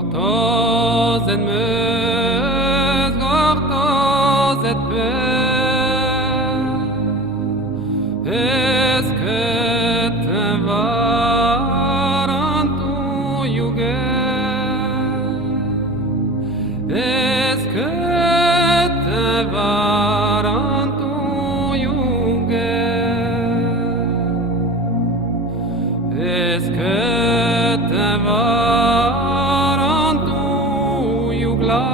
Gortoz et meus, gortoz et peur. Est-ce que te varantu yuger? Est-ce que te varantu yuger? Est-ce que te varantu yugla?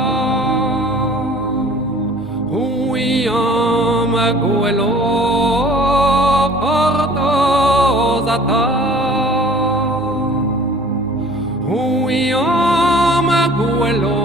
Huyam guelo portozata. Huyam guelo